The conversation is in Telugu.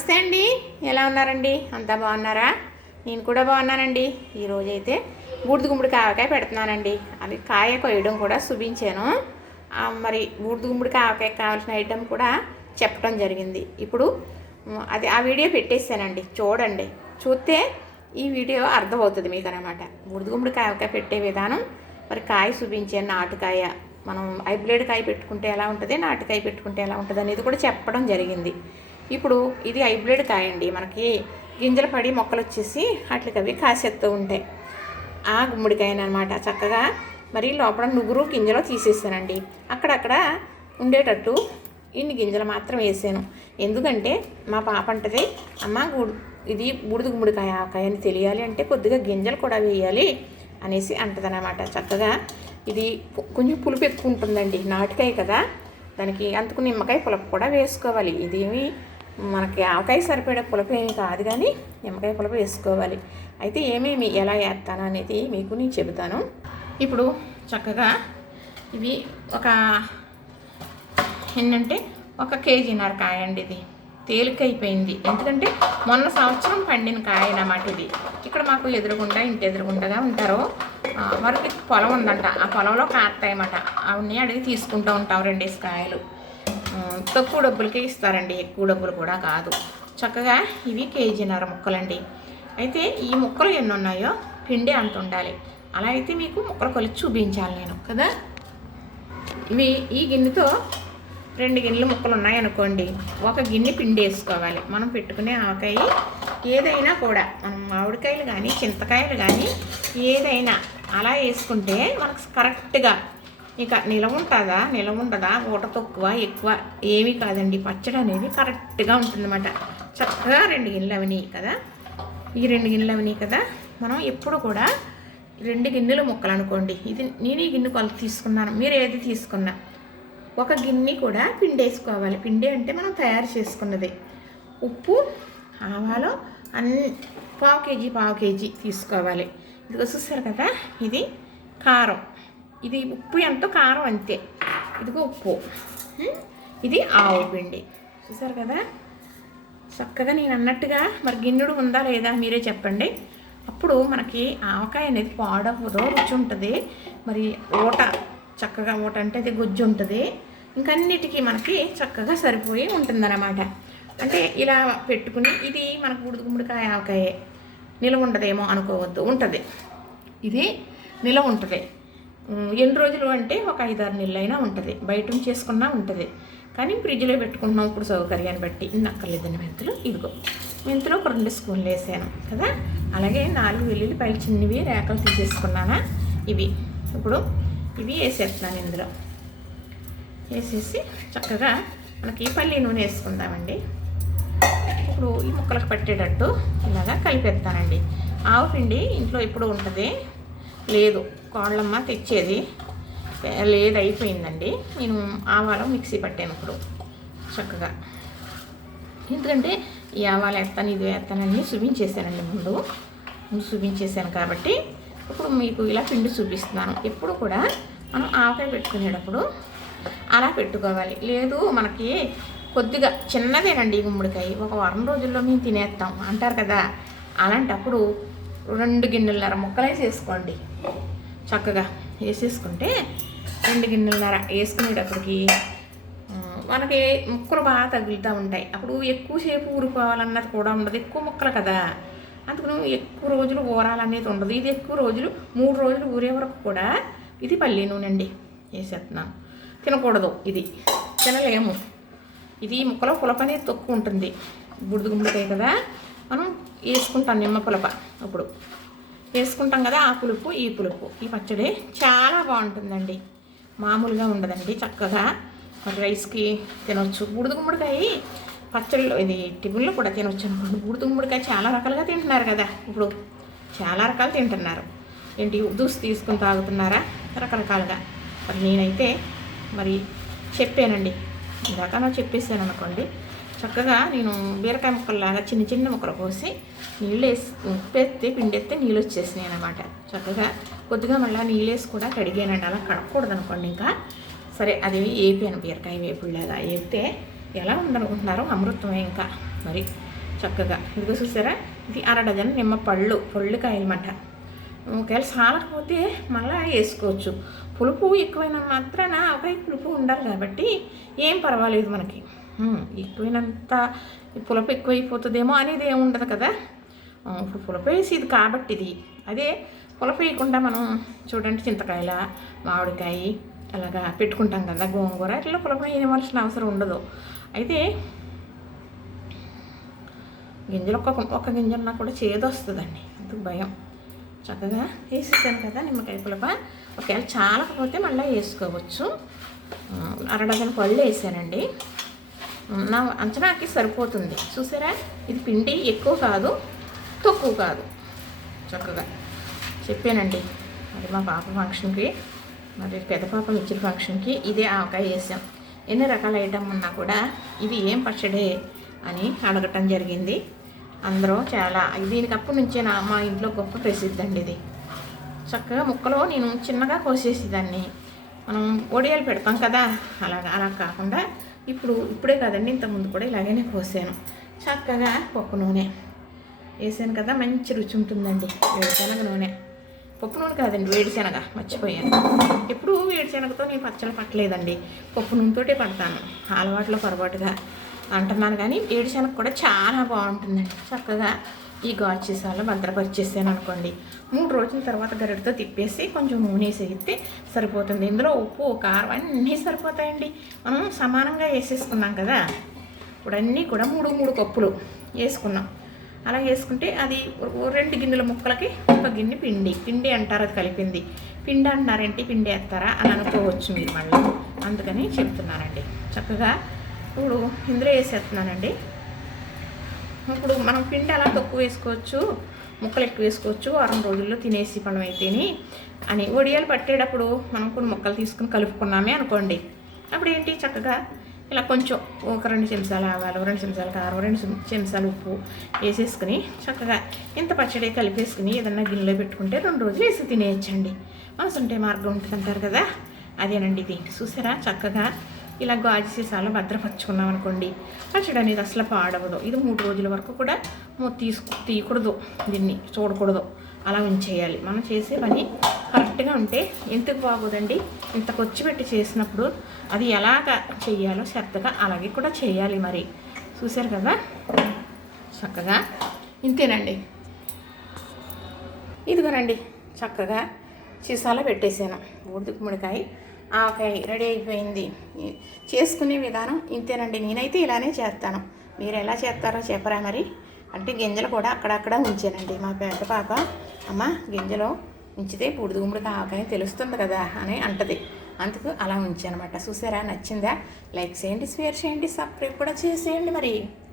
నమస్తే అండి. ఎలా ఉన్నారండి? అంతా బాగున్నారా? నేను కూడా బాగున్నానండి. ఈరోజైతే బూడిద గుమ్మడి ఆవకాయ పెడుతున్నానండి. అది కాయ కొయ్యడం కూడా చూపించాను. మరి బూడిద గుమ్మడి ఆవకాయ కావాల్సిన ఐటెం కూడా చెప్పడం జరిగింది. ఇప్పుడు అది ఆ వీడియో పెట్టేసానండి, చూడండి. చూస్తే ఈ వీడియో అర్థమవుతుంది మీకు అనమాట. బూడిద గుమ్మడి ఆవకాయ పెట్టే విధానం, మరి కాయ చూపించాను. నాటుకాయ మనం హైబ్రిడ్ కాయ పెట్టుకుంటే ఎలా ఉంటుంది, నాటుకాయ పెట్టుకుంటే ఎలా ఉంటుంది అనేది కూడా చెప్పడం జరిగింది. ఇప్పుడు ఇది హైబ్రిడ్ కాయ అండి. మనకి గింజలు పడి మొక్కలు వచ్చేసి అట్లకి అవి కాసేస్తూ ఉంటాయి. ఆ గుమ్మడికాయనమాట చక్కగా మరి లోపల నుగురు గింజలు తీసేసానండి. అక్కడక్కడ ఉండేటట్టు ఇన్ని గింజలు మాత్రం వేసాను. ఎందుకంటే మా పాప అంటది, అమ్మ ఇది బూడిద గుమ్మడికాయ ఆవకాయ అని తెలియాలి అంటే కొద్దిగా గింజలు కూడా వేయాలి అనేసి అంటదనమాట. చక్కగా ఇది కొంచెం పులుపు ఎక్కువ ఉంటుందండి, నాటుకాయ కదా, దానికి అందుకు నిమ్మకాయ పులుపు కూడా వేసుకోవాలి. ఇదేమి మనకి ఆవకాయ సరిపడే పులుపు ఏమి కాదు, కానీ నిమ్మకాయ పులుపు వేసుకోవాలి. అయితే ఏమేమి ఎలా వేస్తాను అనేది మీకు నేను చెబుతాను. ఇప్పుడు చక్కగా ఇవి ఏంటంటే 1 కేజీన్నర కాయ అండి. ఇది తేలికైపోయింది, ఎందుకంటే మొన్న సంవత్సరం పండిన కాయ అన్నమాట ఇది. ఇక్కడ మాకు ఎదురుగుండా ఇంటి ఎదురుగుండగా ఉంటారు, వారికి పొలం ఉందంట. ఆ పొలంలో కాస్తాయన్నమాట. అవన్నీ అడిగి తీసుకుంటూ ఉంటాం 2 కాయలు. తక్కువ డబ్బులకే ఇస్తారండి, ఎక్కువ డబ్బులు కూడా కాదు. చక్కగా ఇవి 1.5 కేజీన్నర ముక్కలండి. అయితే ఈ ముక్కలు ఎన్ని ఉన్నాయో పిండి అంత ఉండాలి. అలా అయితే మీకు ముక్కలు కొలిచి చూపించాలి నేను కదా. ఇవి ఈ గిన్నెతో 2 గిన్నెలు ముక్కలు ఉన్నాయనుకోండి, 1 గిన్నె పిండి వేసుకోవాలి. మనం పెట్టుకునే ఆవకాయ ఏదైనా కూడా, మనం మామిడికాయలు కానీ చింతకాయలు కానీ ఏదైనా అలా వేసుకుంటే మనకు కరెక్ట్గా ఇక నిలవ ఉండదా, ఊట తక్కువ ఎక్కువ ఏమీ కాదండి. పచ్చడి అనేది కరెక్ట్గా ఉంటుందన్నమాట. చక్కగా 2 గిన్నెలు అవన్నీ కదా. ఈ 2 గిన్నెలు అవన్నీ కదా, మనం ఎప్పుడు కూడా 2 గిన్నెలు ముక్కలు అనుకోండి. ఇది నేను ఈ గిన్నె కొలత తీసుకున్నాను, మీరు ఏది తీసుకున్నా 1 గిన్నె కూడా పిండి వేసుకోవాలి. పిండి అంటే మనం తయారు చేసుకున్నది. ఉప్పు, ఆవాలు అన్ని పావు కేజీ తీసుకోవాలి. ఇది చూస్తారు కదా, ఇది కారం, ఇది ఉప్పు ఎంతో కారం అంతే. ఇదిగో ఉప్పు, ఇది ఆవు పిండి. చూసారు కదా చక్కగా నేను అన్నట్టుగా. మరి గిన్నెడు ఉందా లేదా మీరే చెప్పండి. అప్పుడు మనకి ఆవకాయ అనేది పాడవదో, రుచి ఉంటుంది. మరి చక్కగా ఊట అంటే అది గుజ్జు ఉంటుంది. ఇంకన్నిటికీ మనకి చక్కగా సరిపోయి ఉంటుందన్నమాట. అంటే ఇలా పెట్టుకుని, ఇది మనకు బూడిద గుమ్మడికాయ ఆవకాయే, నిలవ ఉండదేమో అనుకోవద్దు, ఉంటుంది. ఇది నిలవ ఉంటుంది. ఎన్ని రోజులు అంటే 5-6 నెలలు అయినా ఉంటుంది. బయట చేసుకున్నా ఉంటుంది, కానీ ఫ్రిడ్జ్లో పెట్టుకుంటున్నాం ఇప్పుడు సౌకర్యాన్ని బట్టి. అక్కర్లేదండి మెంతులు. ఇదిగో మెంతులు 2 స్పూన్లు వేసాను కదా. అలాగే 4 వెల్లుల్లిపాయలు చిన్నవి రేకలు తీసేసుకున్నానా. ఇప్పుడు ఇవి వేసేస్తున్నాను. ఇందులో వేసేసి చక్కగా మనకి పల్లి నూనె వేసుకుందామండి. ఇప్పుడు ఈ ముక్కలకు పట్టేటట్టు ఇలాగా కలిపేస్తానండి. ఆవు పిండి ఇంట్లో ఎప్పుడు ఉంటుంది, లేదు కోళ్ళమ్మ తెచ్చేది లేదు, అయిపోయిందండి. నేను ఆవాలు మిక్సీ పట్టాను ఇప్పుడు చక్కగా. ఎందుకంటే ఈ ఆవాలు వేస్తాను, ఇది వేస్తానని చూపించేసానండి ముందు చూపించేసాను కాబట్టి ఇప్పుడు మీకు ఇలా పిండి చూపిస్తున్నాను. ఎప్పుడు కూడా మనం ఆవకాయ పెట్టుకునేటప్పుడు అలా పెట్టుకోవాలి. లేదు మనకి కొద్దిగా చిన్నదేనండి ఈ గుమ్మడికాయ, 1 వారం రోజుల్లో మేము తినేస్తాం అంటారు కదా. అలాంటప్పుడు 2 గిన్నెలన్నర ముక్కలు వేసేసుకోండి. చక్కగా వేసేసుకుంటే 2 గిన్నెలన్నర వేసుకునేటప్పటికి మనకి ముక్కలు బాగా తగులుతూ ఉంటాయి. అప్పుడు ఎక్కువసేపు ఊరిపోవాలన్నది కూడా ఉండదు, ఎక్కువ ముక్కలు కదా. అందుకు ఎక్కువ రోజులు ఊరాలనేది ఉండదు. ఇది ఎక్కువ రోజులు, 3 రోజులు ఊరే వరకు కూడా ఇది పల్లి నూనె అండి వేసేస్తున్నాను. తినకూడదు, ఇది తినలేము. ఇది ముక్కలో పులప అనేది తక్కువ ఉంటుంది. బూడిద గుమ్మడికాయ కదా, మనం వేసుకుంటాం నిమ్మ పులప. ఇప్పుడు వేసుకుంటాం కదా, ఆ పులుపు ఈ పులుపు ఈ పచ్చడి చాలా బాగుంటుందండి, మామూలుగా ఉండదండి. చక్కగా రైస్కి తినవచ్చు. బూడిద గుమ్మడికాయ పచ్చడిలో, ఇది టిఫిన్లో కూడా తినవచ్చు అనుకోండి. బూడిద గుమ్మడికాయ చాలా రకాలుగా తింటున్నారు కదా, ఇప్పుడు చాలా రకాలు తింటున్నారు. ఏంటి దూసి తీసుకుని తాగుతున్నారా రకరకాలుగా. మరి నేనైతే మరి చెప్పానండి, ఇందాక నాకు చెప్పేసాను అనుకోండి. చక్కగా నేను బీరకాయ ముక్కల్లాగా చిన్న చిన్న ముక్కలు కోసి నీళ్ళు ఉప్పేస్తే పిండేస్తే నీళ్ళు వచ్చేసినాయి అన్నమాట. చక్కగా కొద్దిగా మళ్ళీ నీళ్ళు వేసి కూడా కడిగానండి. అలా కడగకూడదు అనుకోండి. ఇంకా సరే అది వేపాను, బీరకాయ వేపుడులాగా వేపితే ఎలా ఉందనుకుంటున్నారు, అమృతమే. ఇంకా మరి చక్కగా ఇదిగో చూసారా, ఇది అర డజన్ నిమ్మ పళ్ళు కాయలమాట. ఒకవేళ సాలకపోతే మళ్ళీ వేసుకోవచ్చు. పులుపు ఎక్కువైన మాత్రాన ఆవకాయ పులుపు ఉండాలి కాబట్టి ఏం పర్వాలేదు మనకి. ఎక్కువైనంత పులుపు ఎక్కువైపోతుందేమో అనేది ఏమి ఉండదు కదా. ఇప్పుడు పులుపు వేసి ఇది కాబట్టి ఇది అదే పులుపు వేయకుండా మనం చూడండి చింతకాయల మామిడికాయ అలాగా పెట్టుకుంటాం కదా, గోంగూర ఇట్లా పులుపు వేయవలసిన అవసరం ఉండదు. అయితే గింజలు ఒక్క గింజన్నా కూడా చేదు వస్తుందండి, అందుకు భయం. చక్కగా వేసేసాను కదా నిమ్మకాయ పులప. ఒకవేళ చాలకపోతే మళ్ళీ వేసుకోవచ్చు. అర డజన్ పళ్ళు వేసానండి. నా అంచనాకి సరిపోతుంది. చూసారా, ఇది పిండి ఎక్కువ కాదు తక్కువ కాదు. చక్కగా చెప్పానండి. మరి మా పాప ఫంక్షన్కి, మరి పెద్ద పాప ఇచ్చిన ఫంక్షన్కి ఇదే ఆవకాయ వేసాం. ఎన్ని రకాల ఐటమ్ ఉన్నా కూడా ఇది ఏం పచ్చడే అని అడగటం జరిగింది అందరూ. చాలా దీనికి అప్పటి నుంచే మా ఇంట్లో గొప్ప ప్రసిద్ధి అండి ఇది. చక్కగా ముక్కలో నేను చిన్నగా కోసేసేదాన్ని. మనం ఒడియాలు పెడతాం కదా, అలా కాకుండా ఇప్పుడే కాదండి, ఇంతకుముందు కూడా ఇలాగనే కోసాను. చక్కగా పప్పు నూనె వేసాను కదా, మంచి రుచి ఉంటుందండి. వేరుశనగ నూనె, పప్పు నూనె కాదండి, వేడిశనగ, మర్చిపోయాను. ఎప్పుడు వేడిశనగతో నేను పచ్చళ్ళు పట్టలేదండి, పప్పు నూనెతోటే పడతాను. అలవాట్లో పొరపాటుగా అంటున్నాను కానీ వేడిశనగ కూడా చాలా బాగుంటుందండి. చక్కగా ఈ గాజు సీసాలో భద్రపరిచేసాను అనుకోండి. 3 రోజుల తర్వాత గరిటతో తిప్పేసి కొంచెం నూనె వేసేస్తే సరిపోతుంది. ఇందులో ఉప్పు కారం అన్నీ సరిపోతాయండి. మనం సమానంగా వేసేసుకున్నాం కదా. ఇప్పుడు అన్నీ కూడా 3 కప్పులు వేసుకున్నాం. అలా వేసుకుంటే అది 2 గిన్నెల ముక్కలకి 1 గిన్నె పిండి అంటారు. అది కలిపింది పిండి అంటున్నారేంటి, పిండి వేస్తారా అని అనుకోవచ్చు మీరు మళ్ళీ, అందుకని చెప్తున్నానండి. చక్కగా ఇప్పుడు ఇందులో వేసేస్తున్నానండి. ఇప్పుడు మనం పిండి అలా తక్కువ వేసుకోవచ్చు, ముక్కలు ఎక్కువ వేసుకోవచ్చు, వారం రోజుల్లో తినేసి పళ్ళం అయితేని అని. వడియాలు పట్టేటప్పుడు మనం కొన్ని ముక్కలు తీసుకుని కలుపుకున్నామే అనుకోండి, అప్పుడు ఏంటి చక్కగా ఇలా కొంచెం ఒక 2 చెంచాలు ఆవాలు, 2 చెంచాలు కారం, 2 చెంచాలు ఉప్పు వేసేసుకుని చక్కగా ఇంత పచ్చడి కలిపేసుకుని ఏదన్నా గిన్నెలో పెట్టుకుంటే 2 రోజులు వేసి తినేయచ్చండి. మనసుంటే మార్గం ఉంటుంది అంటారు కదా, అదేనండి ఇది. చూసారా, చక్కగా ఇలా గాజు సీసాలో భద్రపరుచుకున్నాం అనుకోండి, పచ్చడి అనేది అసలు పాడవదు. ఇది 3 రోజుల వరకు కూడా తీయకూడదు, దీన్ని చూడకూడదు, అలా ఉంచేయాలి. మనం చేసే పని కరెక్ట్గా ఉంటే ఎందుకు బాగోదండి. ఇంత ఖర్చు పెట్టి చేసినప్పుడు అది ఎలాగ చెయ్యాలో శ్రద్ధగా అలాగే కూడా చేయాలి. మరి చూశారు కదా, చక్కగా ఇంతేనండి. ఇదిగోనండి, చక్కగా సీసాలో పెట్టేసాను. బూడిద గుమ్మడికాయ ఆవకాయ రెడీ అయిపోయింది. చేసుకునే విధానం ఇంతేనండి. నేనైతే ఇలానే చేస్తాను. మీరు ఎలా చేస్తారో చెప్పరా మరి. అంటే గింజలు కూడా అక్కడక్కడ ఉంచానండి. మా పెద్ద పాప అమ్మ గింజలో ఉంచితే బూడిద గుమ్మడికాయ ఆవకాయ తెలుస్తుంది కదా అని అంటది, అందుకు అలా ఉంచానమాట. చూసారా, నచ్చిందా? లైక్ చేయండి, షేర్ చేయండి, సబ్స్క్రైబ్ కూడా చేసేయండి మరి.